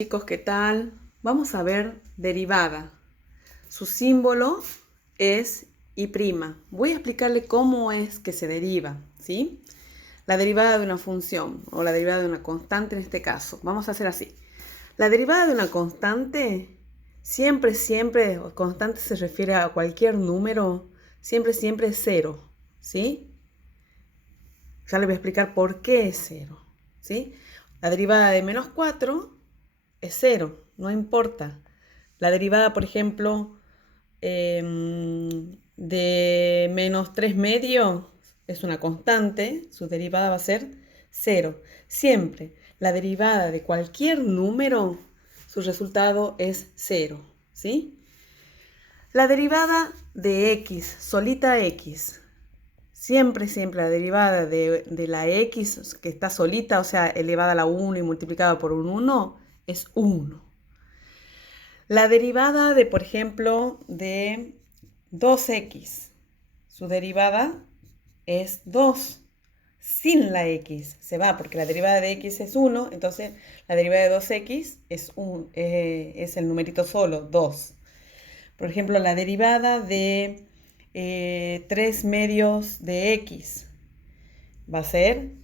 Chicos, ¿qué tal? Vamos a ver derivada. Su símbolo es y'. Voy a explicarle cómo es que se deriva, ¿sí? La derivada de una función o la derivada de una constante en este caso. Vamos a hacer así. La derivada de una constante, siempre, constante se refiere a cualquier número, siempre es cero, ¿sí? Ya le voy a explicar por qué es cero, ¿sí? La derivada de menos 4 es cero, no importa. La derivada, por ejemplo, de menos 3 medio es una constante, su derivada va a ser cero. Siempre la derivada de cualquier número, su resultado es cero, ¿sí? La derivada de x, solita x, siempre la derivada de la x que está solita, o sea, elevada a la 1 y multiplicada por un 1, es 1. La derivada de, por ejemplo, de 2x, su derivada es 2. Sin la x se va, porque la derivada de x es 1, entonces la derivada de 2x es el numerito solo, 2. Por ejemplo, la derivada de 3 medios de x va a ser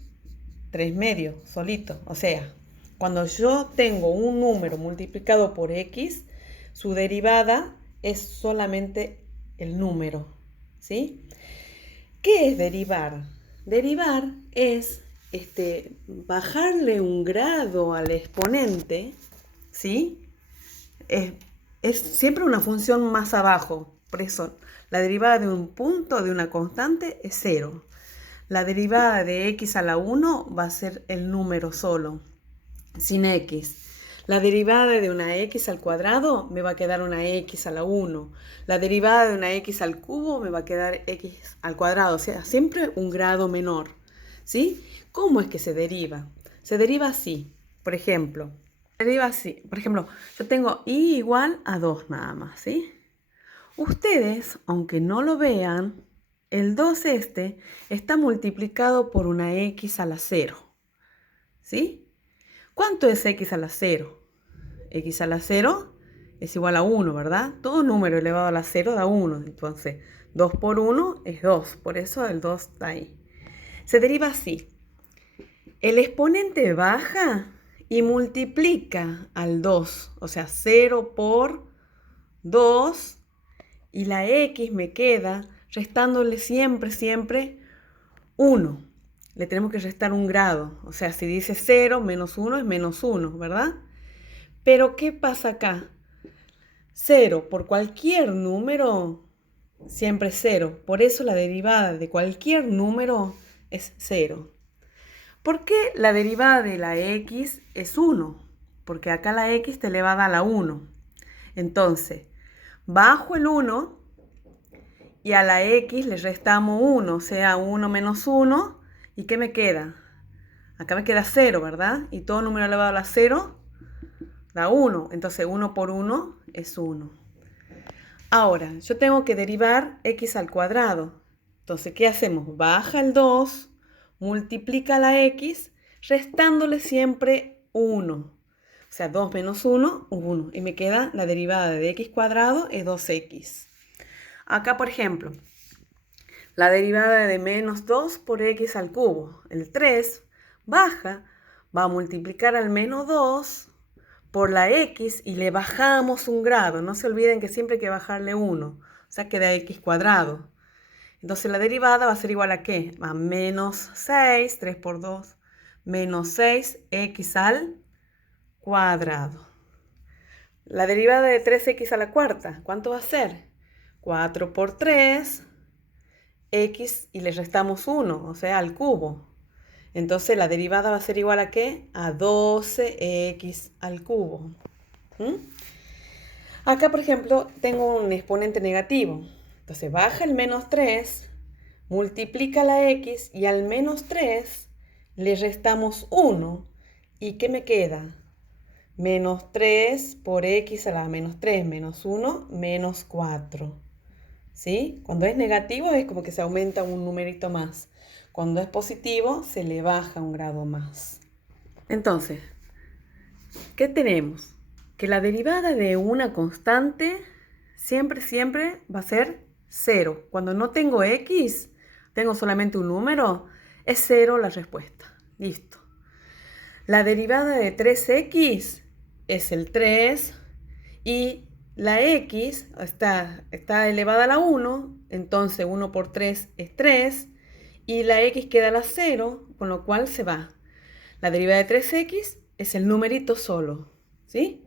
3 medios solito. O sea, cuando yo tengo un número multiplicado por x, su derivada es solamente el número, ¿sí? ¿Qué es derivar? Derivar es bajarle un grado al exponente, ¿sí? Es siempre una función más abajo. Por eso, la derivada de un punto de una constante es 0. La derivada de x a la 1 va a ser el número solo, sin x. La derivada de una x al cuadrado me va a quedar una x a la 1. La derivada de una x al cubo me va a quedar x al cuadrado. O sea, siempre un grado menor, ¿sí? ¿Cómo es que se deriva? Se deriva así. Por ejemplo, yo tengo y igual a 2 nada más, ¿sí? Ustedes, aunque no lo vean, el 2 está multiplicado por una x a la 0, ¿sí? ¿Cuánto es x a la 0? X a la 0 es igual a 1, ¿verdad? Todo número elevado a la 0 da 1. Entonces, 2 por 1 es 2. Por eso el 2 está ahí. Se deriva así. El exponente baja y multiplica al 2. O sea, 0 por 2. Y la x me queda restándole siempre 1. Le tenemos que restar un grado. O sea, si dice 0 menos 1 es menos 1, ¿verdad? Pero ¿qué pasa acá? 0 por cualquier número siempre es 0. Por eso la derivada de cualquier número es 0. ¿Por qué la derivada de la x es 1? Porque acá la x está elevada a la 1. Entonces, bajo el 1 y a la x le restamos 1, o sea, 1 menos 1. ¿Y qué me queda? Acá me queda 0, ¿verdad? Y todo número elevado a la 0 da 1. Entonces 1 por 1 es 1. Ahora, yo tengo que derivar x al cuadrado. Entonces, ¿qué hacemos? Baja el 2, multiplica la x, restándole siempre 1. O sea, 2 menos 1, 1. Y me queda la derivada de x cuadrado es 2x. Acá, por ejemplo, la derivada de menos 2 por x al cubo. El 3 baja, va a multiplicar al menos 2 por la x y le bajamos un grado. No se olviden que siempre hay que bajarle 1. O sea, queda x cuadrado. Entonces la derivada va a ser igual a ¿qué? A menos 6, 3 por 2, menos 6x al cuadrado. La derivada de 3x a la cuarta, ¿cuánto va a ser? 4 por 3, x y le restamos 1, o sea, al cubo. Entonces la derivada va a ser igual a ¿qué? A 12x al cubo. Acá, por ejemplo, tengo un exponente negativo. Entonces baja el menos 3, multiplica la x y al menos 3 le restamos 1. ¿Y qué me queda? Menos 3 por x a la menos 3, menos 1, menos 4. ¿Sí? Cuando es negativo es como que se aumenta un numerito más. Cuando es positivo se le baja un grado más. Entonces, ¿Qué tenemos? Que la derivada de una constante siempre va a ser 0. Cuando no tengo x, tengo solamente un número, es 0 la respuesta. Listo. La derivada de 3x es el 3 y la x está elevada a la 1, entonces 1 por 3 es 3 y la x queda a la 0, con lo cual se va. La derivada de 3x es el numerito solo, ¿sí?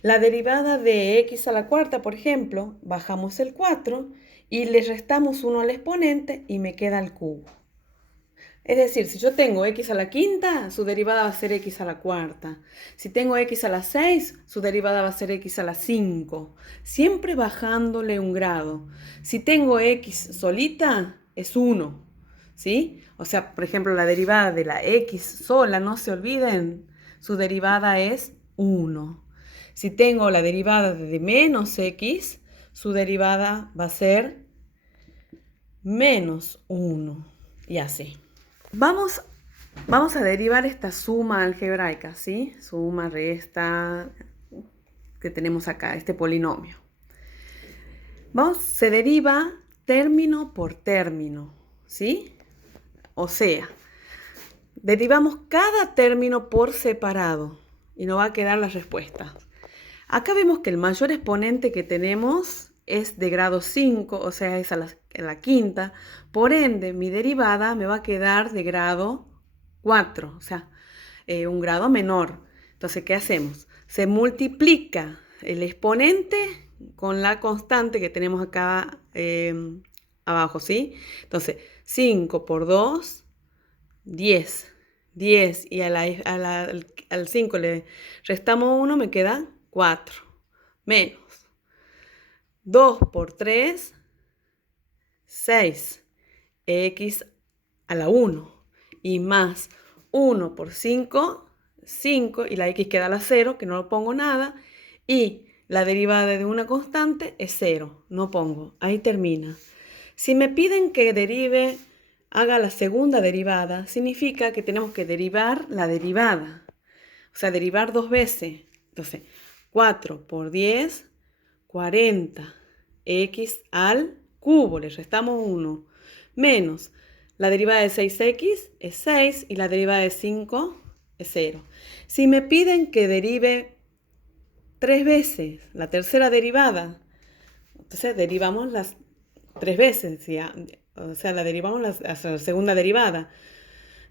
La derivada de x a la cuarta, por ejemplo, bajamos el 4 y le restamos 1 al exponente y me queda el cubo. Es decir, si yo tengo x a la quinta, su derivada va a ser x a la cuarta. Si tengo x a la 6, su derivada va a ser x a la 5. Siempre bajándole un grado. Si tengo x solita, es 1. ¿Sí? O sea, por ejemplo, la derivada de la x sola, no se olviden, su derivada es 1. Si tengo la derivada de menos x, su derivada va a ser menos 1. Y así. Vamos a derivar esta suma algebraica, ¿sí? Suma, resta, que tenemos acá, este polinomio. Se deriva término por término, ¿sí? O sea, derivamos cada término por separado y nos va a quedar la respuesta. Acá vemos que el mayor exponente que tenemos es de grado 5, o sea, es a la quinta. Por ende, mi derivada me va a quedar de grado 4, o sea, un grado menor. Entonces, ¿qué hacemos? Se multiplica el exponente con la constante que tenemos acá abajo, ¿sí? Entonces, 5 por 2, 10. 10 y al 5 le restamos 1, me queda 4. Menos 2 por 3, 6. X a la 1. Y más 1 por 5, 5. Y la x queda a la 0, que no lo pongo nada. Y la derivada de una constante es 0. No pongo. Ahí termina. Si me piden que haga la segunda derivada, significa que tenemos que derivar la derivada. O sea, derivar 2 veces. Entonces, 4 por 10, 40. X al cubo, le restamos 1. Menos, la derivada de 6x es 6 y la derivada de 5 es 0. Si me piden que derive 3 veces la tercera derivada, entonces derivamos las 3 veces, ¿ya? O sea, la derivamos hasta la segunda derivada.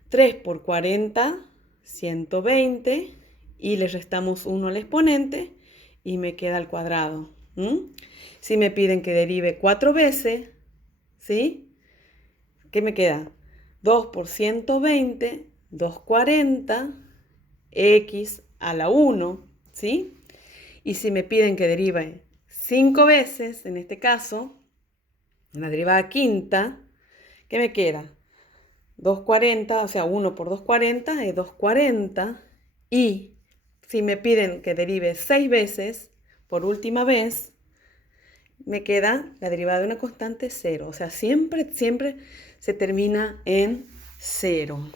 3 por 40, 120, y le restamos 1 al exponente y me queda al cuadrado. Si me piden que derive 4 veces, ¿sí? ¿Qué me queda? 2 por 120, 240, x a la 1, ¿sí? Y si me piden que derive 5 veces, en este caso, en la derivada quinta, ¿qué me queda? 240, o sea, 1 por 240 es 240. Y si me piden que derive 6 veces, por última vez, me queda la derivada de una constante 0. O sea, siempre se termina en 0.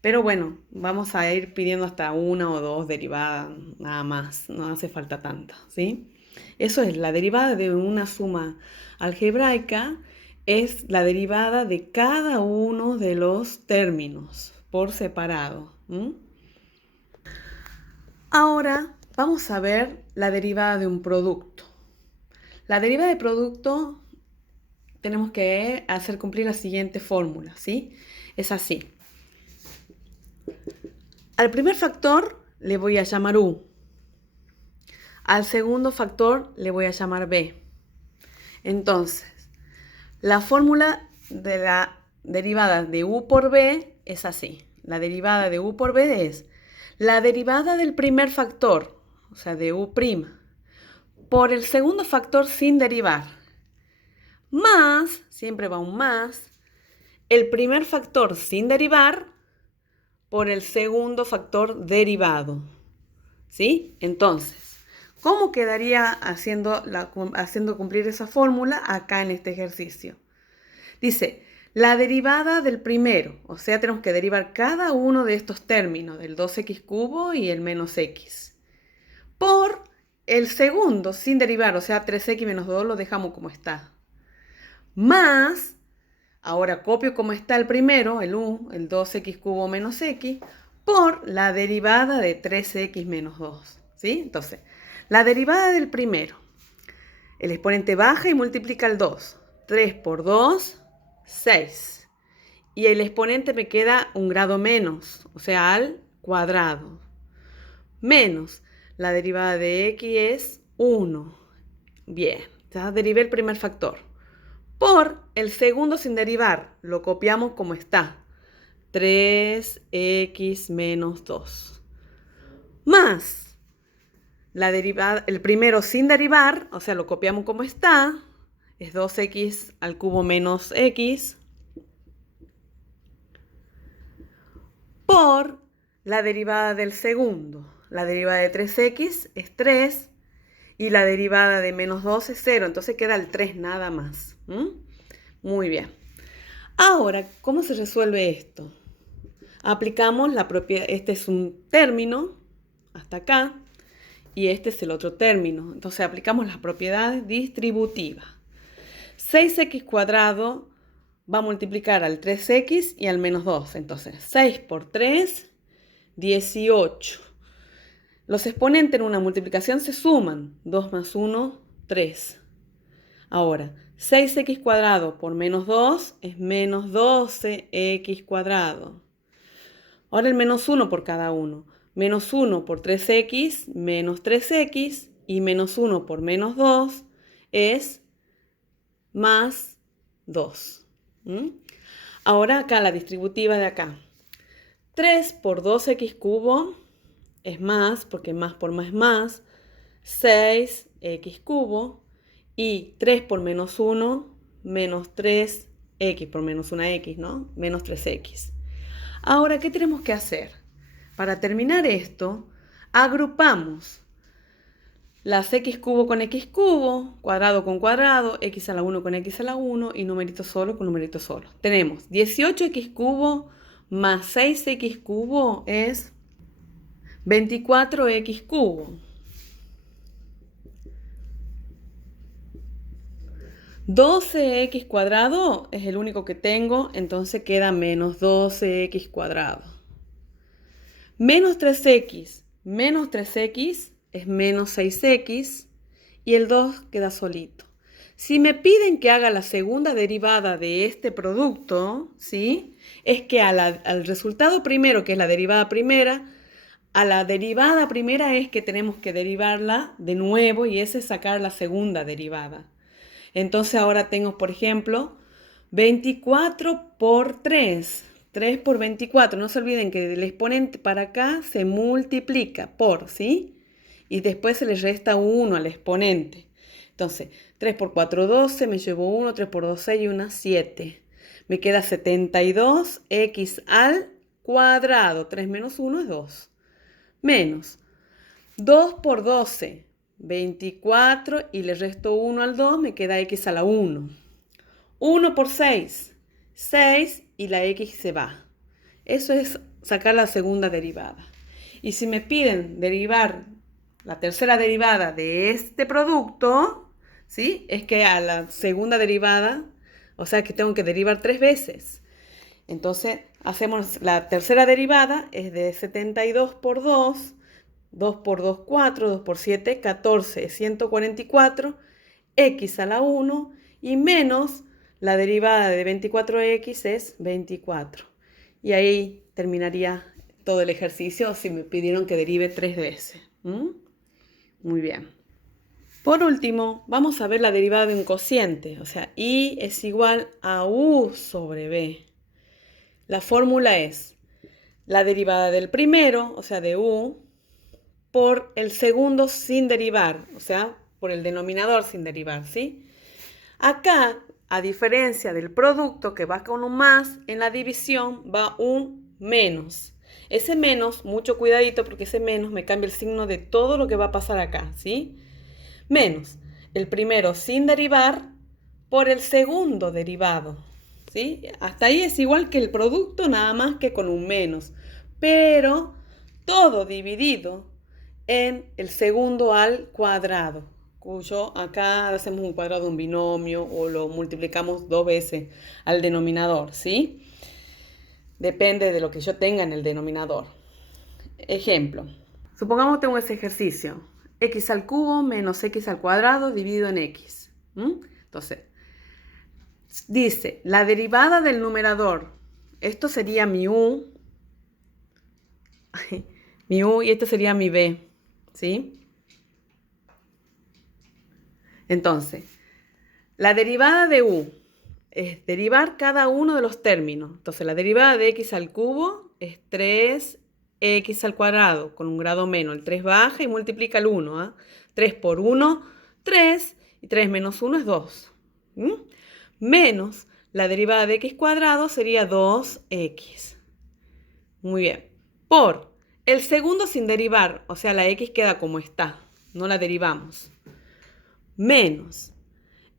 Pero bueno, vamos a ir pidiendo hasta 1 o 2 derivadas, nada más. No hace falta tanta, ¿sí? Eso es, la derivada de una suma algebraica es la derivada de cada uno de los términos por separado. Ahora vamos a ver la derivada de un producto. La derivada de producto tenemos que hacer cumplir la siguiente fórmula, ¿sí? Es así. Al primer factor le voy a llamar u. Al segundo factor le voy a llamar b. Entonces, la fórmula de la derivada de u por b es así. La derivada de u por b es la derivada del primer factor, o sea, de u', por el segundo factor sin derivar, más, siempre va un más, el primer factor sin derivar por el segundo factor derivado. ¿Sí? Entonces, ¿cómo quedaría haciendo cumplir esa fórmula acá en este ejercicio? Dice, la derivada del primero, o sea, tenemos que derivar cada uno de estos términos, del 2x cubo y el menos x, por el segundo sin derivar, o sea, 3x menos 2 lo dejamos como está, más, ahora copio como está el primero, el u, el 2x cubo menos x, por la derivada de 3x menos 2, ¿sí? Entonces, la derivada del primero, el exponente baja y multiplica el 2, 3 por 2, 6. Y el exponente me queda un grado menos, o sea, al cuadrado. Menos la derivada de x es 1. Bien, ya derivé el primer factor. Por el segundo sin derivar, lo copiamos como está. 3x menos 2. Más la derivada, el primero sin derivar, o sea, lo copiamos como está. Es 2x al cubo menos x. Por la derivada del segundo. La derivada de 3x es 3 y la derivada de menos 2 es 0. Entonces queda el 3 nada más. Muy bien. Ahora, ¿cómo se resuelve esto? Aplicamos la propiedad. Este es un término hasta acá y este es el otro término. Entonces aplicamos las propiedades distributivas. 6x cuadrado va a multiplicar al 3x y al menos 2. Entonces, 6 por 3, 18. Los exponentes en una multiplicación se suman. 2 más 1, 3. Ahora, 6x cuadrado por menos 2 es menos 12x cuadrado. Ahora el menos 1 por cada uno. Menos 1 por 3x, menos 3x. Y menos 1 por menos 2 es más 2. Ahora acá la distributiva de acá. 3 por 2x cubo es más, porque más por más es más. 6x cubo. Y 3 por menos 1, menos 3x por menos una x, ¿no? Menos 3x. Ahora, ¿qué tenemos que hacer? Para terminar esto, agrupamos las x cubo con x cubo, cuadrado con cuadrado, x a la 1 con x a la 1 y numerito solo con numerito solo. Tenemos 18x cubo más 6x cubo es 24x cubo. 12x cuadrado es el único que tengo, entonces queda menos 12x cuadrado. Menos 3x menos 3x es menos 6x y el 2 queda solito. Si me piden que haga la segunda derivada de este producto, ¿sí? Es que al resultado primero, que es la derivada primera, a la derivada primera es que tenemos que derivarla de nuevo y ese es sacar la segunda derivada. Entonces ahora tengo, por ejemplo, 24 por 3. 3 por 24. No se olviden que el exponente para acá se multiplica por, ¿sí? Y después se le resta 1 al exponente. Entonces, 3 por 4, 12. Me llevo 1. 3 por 2, 6 y 1, 7. Me queda 72x al cuadrado. 3 menos 1 es 2. Menos 2 por 12. 24 y le resto 1 al 2, me queda x a la 1. 1 por 6, 6 y la x se va. Eso es sacar la segunda derivada. Y si me piden derivar la tercera derivada de este producto, ¿sí? Es que a la segunda derivada, o sea que tengo que derivar 3 veces. Entonces hacemos la tercera derivada, es de 72 por 2. 2 por 2, 4, 2 por 7, 14, 144, x a la 1 y menos la derivada de 24x es 24. Y ahí terminaría todo el ejercicio si me pidieron que derive 3 veces. Muy bien. Por último, vamos a ver la derivada de un cociente, o sea, y es igual a u sobre b. La fórmula es la derivada del primero, o sea, de u, por el segundo sin derivar, o sea, por el denominador sin derivar, ¿sí? Acá, a diferencia del producto que va con un más, en la división va un menos. Ese menos, mucho cuidadito porque ese menos me cambia el signo de todo lo que va a pasar acá, ¿sí? Menos el primero sin derivar por el segundo derivado, ¿sí? Hasta ahí es igual que el producto, nada más que con un menos. Pero todo dividido en el segundo al cuadrado, cuyo acá hacemos un cuadrado de un binomio o lo multiplicamos 2 veces al denominador, ¿sí? Depende de lo que yo tenga en el denominador. Ejemplo, supongamos que tengo ese ejercicio, x al cubo menos x al cuadrado dividido en x. Entonces, dice, la derivada del numerador, esto sería mi u, mi u y esto sería mi b, ¿sí? Entonces, la derivada de u es derivar cada uno de los términos. Entonces, la derivada de x al cubo es 3x al cuadrado, con un grado menos. El 3 baja y multiplica el 1. ¿Eh? 3 por 1, 3. Y 3 menos 1 es 2. Menos la derivada de x cuadrado sería 2x. Muy bien. Por el segundo sin derivar, o sea, la x queda como está. No la derivamos. Menos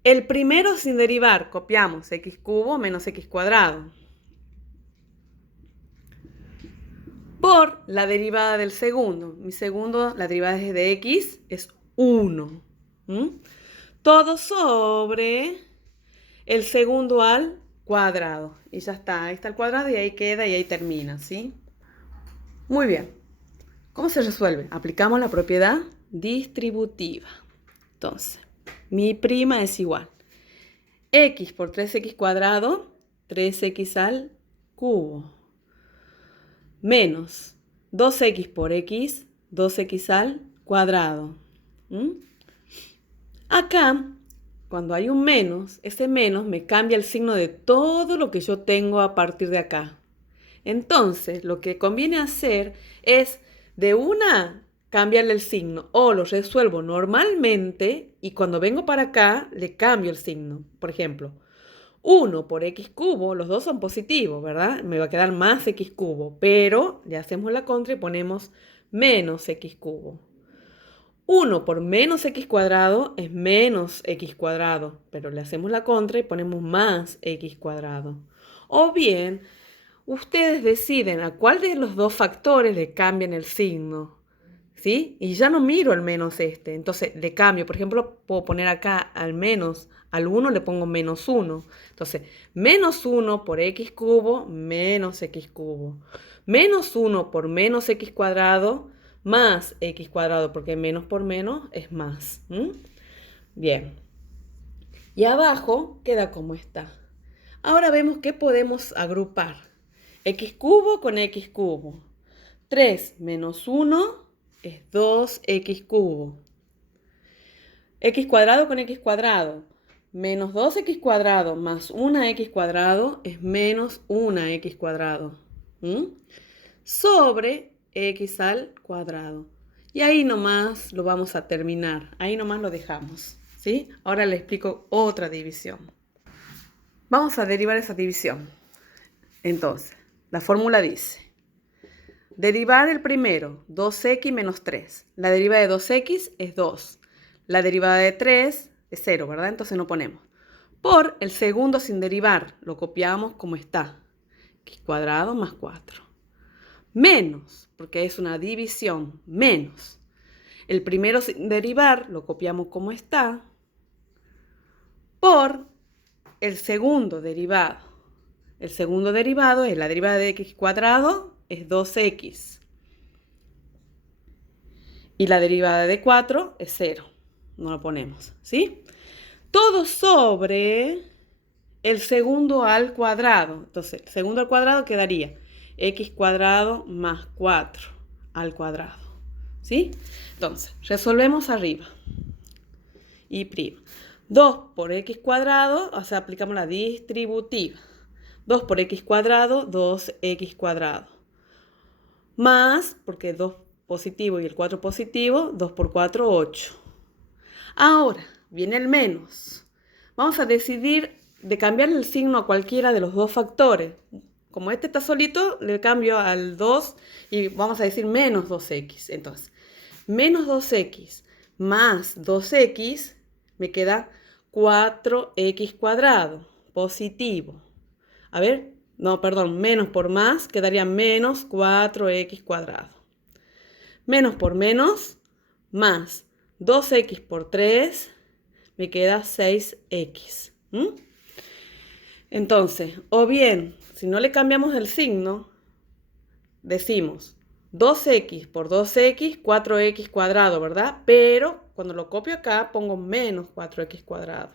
el primero sin derivar, copiamos x cubo menos x cuadrado. Por la derivada del segundo. Mi segundo, la derivada de x es 1. Todo sobre el segundo al cuadrado. Y ya está, ahí está el cuadrado y ahí queda y ahí termina, ¿sí? Muy bien. ¿Cómo se resuelve? Aplicamos la propiedad distributiva. Entonces, mi prima es igual. X por 3x cuadrado, 3x al cubo. Menos 2x por x, 2x al cuadrado. Acá, cuando hay un menos, ese menos me cambia el signo de todo lo que yo tengo a partir de acá. Entonces, lo que conviene hacer es de una cambiarle el signo o lo resuelvo normalmente y cuando vengo para acá le cambio el signo. Por ejemplo, 1 por x cubo, los dos son positivos, ¿verdad? Me va a quedar más x cubo, pero le hacemos la contra y ponemos menos x cubo. 1 por menos x cuadrado es menos x cuadrado, pero le hacemos la contra y ponemos más x cuadrado. O bien, ustedes deciden a cuál de los dos factores le cambian el signo, ¿sí? Y ya no miro el menos este, entonces le cambio. Por ejemplo, puedo poner acá al menos, al 1 le pongo menos 1. Entonces, menos 1 por x cubo, menos x cubo. Menos 1 por menos x cuadrado, más x cuadrado, porque menos por menos es más. Bien. Y abajo queda como está. Ahora vemos que podemos agrupar. X cubo con x cubo. 3 menos 1 es 2x cubo. X cuadrado con x cuadrado. Menos 2x cuadrado más 1x cuadrado es menos 1x cuadrado. Sobre x al cuadrado. Y ahí nomás lo vamos a terminar. Ahí nomás lo dejamos. ¿Sí? Ahora le explico otra división. Vamos a derivar esa división. Entonces, la fórmula dice, derivar el primero, 2x menos 3. La derivada de 2x es 2. La derivada de 3 es 0, ¿verdad? Entonces no ponemos. Por el segundo sin derivar, lo copiamos como está. X cuadrado más 4. Menos, porque es una división, menos. El primero sin derivar, lo copiamos como está. Por el segundo derivado. El segundo derivado es la derivada de x cuadrado, es 2x. Y la derivada de 4 es 0. No lo ponemos, ¿sí? Todo sobre el segundo al cuadrado. Entonces, el segundo al cuadrado quedaría x cuadrado más 4 al cuadrado, ¿sí? Entonces, resolvemos arriba. Y prima. 2 por x cuadrado, o sea, aplicamos la distributiva. 2 por x cuadrado, 2x cuadrado. Más, porque 2 positivo y el 4 positivo, 2 por 4, 8. Ahora, viene el menos. Vamos a decidir de cambiarle el signo a cualquiera de los dos factores. Como este está solito, le cambio al 2 y vamos a decir menos 2x. Entonces, menos 2x más 2x me queda 4x cuadrado, positivo. A ver, no, perdón, menos por más quedaría menos 4x cuadrado. Menos por menos, más 2x por 3, me queda 6x. Entonces, o bien, si no le cambiamos el signo, decimos 2x por 2x, 4x cuadrado, ¿verdad? Pero cuando lo copio acá, pongo menos 4x cuadrado.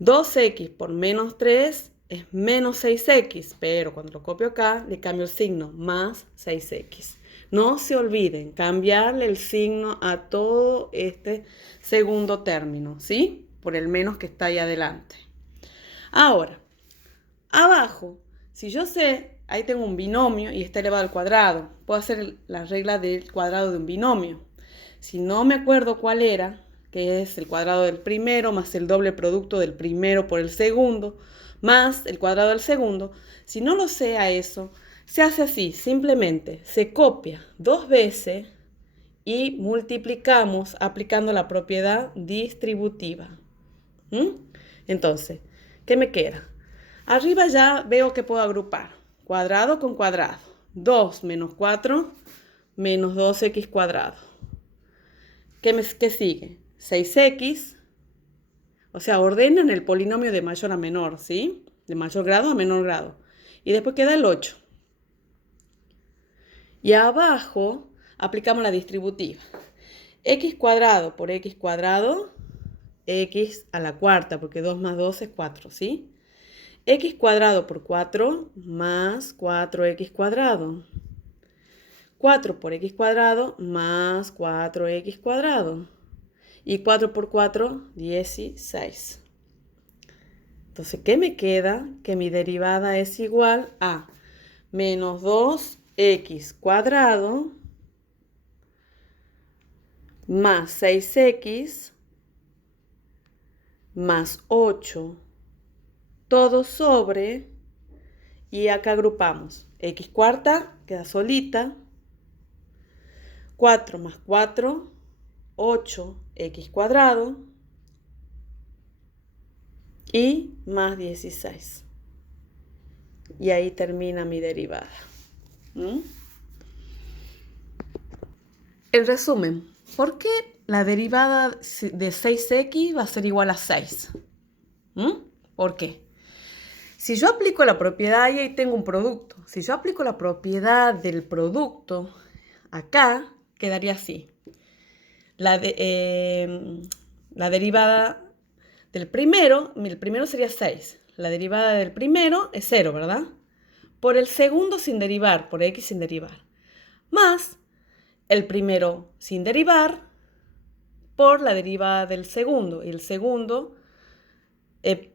2x por menos 3 es menos 6x, pero cuando lo copio acá, le cambio el signo, más 6x. No se olviden cambiarle el signo a todo este segundo término, ¿sí? Por el menos que está ahí adelante. Ahora, abajo, si yo sé, ahí tengo un binomio y está elevado al cuadrado, puedo hacer la regla del cuadrado de un binomio. Si no me acuerdo cuál era, que es el cuadrado del primero más el doble producto del primero por el segundo, más el cuadrado del segundo, si no lo sé a eso, se hace así, simplemente se copia 2 veces y multiplicamos aplicando la propiedad distributiva. Entonces, ¿qué me queda? Arriba ya veo que puedo agrupar cuadrado con cuadrado. 2 menos 4 menos 2x cuadrado. ¿Qué sigue? 6x. O sea, ordenan el polinomio de mayor a menor, ¿sí? De mayor grado a menor grado. Y después queda el 8. Y abajo aplicamos la distributiva. X cuadrado por x cuadrado, x a la cuarta, porque 2 más 2 es 4, ¿sí? X cuadrado por 4 más 4x cuadrado. 4 por x cuadrado más 4x cuadrado. Y 4 por 4, 16. Entonces, ¿qué me queda? Que mi derivada es igual a menos 2x cuadrado más 6x más 8, todo sobre, y acá agrupamos, x cuarta queda solita, 4 más 4, 8x cuadrado, y más 16. Y ahí termina mi derivada. En resumen, ¿por qué la derivada de 6x va a ser igual a 6? ¿Por qué? Si yo aplico la propiedad, ahí tengo un producto. Si yo aplico la propiedad del producto, acá quedaría así. La derivada del primero, el primero sería 6. La derivada del primero es 0, ¿verdad? Por el segundo sin derivar, por x sin derivar. Más el primero sin derivar por la derivada del segundo. Y el segundo, el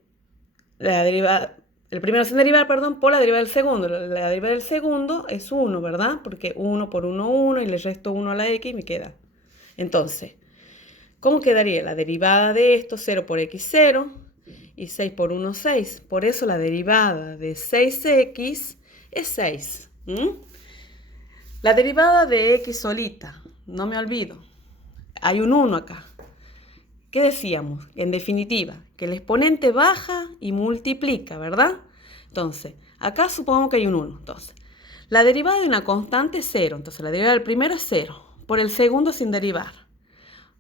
primero sin derivar, perdón, por la derivada del segundo. La derivada del segundo es 1, ¿verdad? Porque 1 por 1, 1, y le resto 1 a la x y me queda. Entonces, ¿cómo quedaría? La derivada de esto, 0 por x, 0, y 6 por 1, 6. Por eso la derivada de 6x es 6. La derivada de x solita, no me olvido, hay un 1 acá. ¿Qué decíamos? En definitiva, que el exponente baja y multiplica, ¿verdad? Entonces, acá supongamos que hay un 1. Entonces, la derivada de una constante es 0. Entonces, la derivada del primero es 0. Por el segundo sin derivar.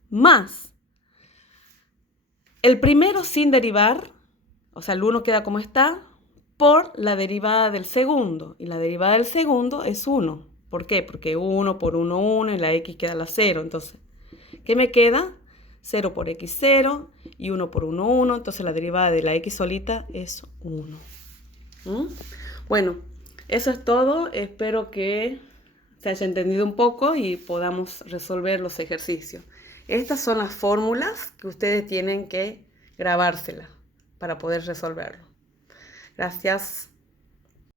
Más el primero sin derivar, o sea, el 1 queda como está, por la derivada del segundo. Y la derivada del segundo es 1. ¿Por qué? Porque 1 por 1, 1 y la x queda a la 0. Entonces, ¿qué me queda? 0 por x, 0 y 1 por 1, 1. Entonces, la derivada de la x solita es 1. Bueno, eso es todo. Espero que se haya entendido un poco y podamos resolver los ejercicios. Estas son las fórmulas que ustedes tienen que grabárselas para poder resolverlo. Gracias.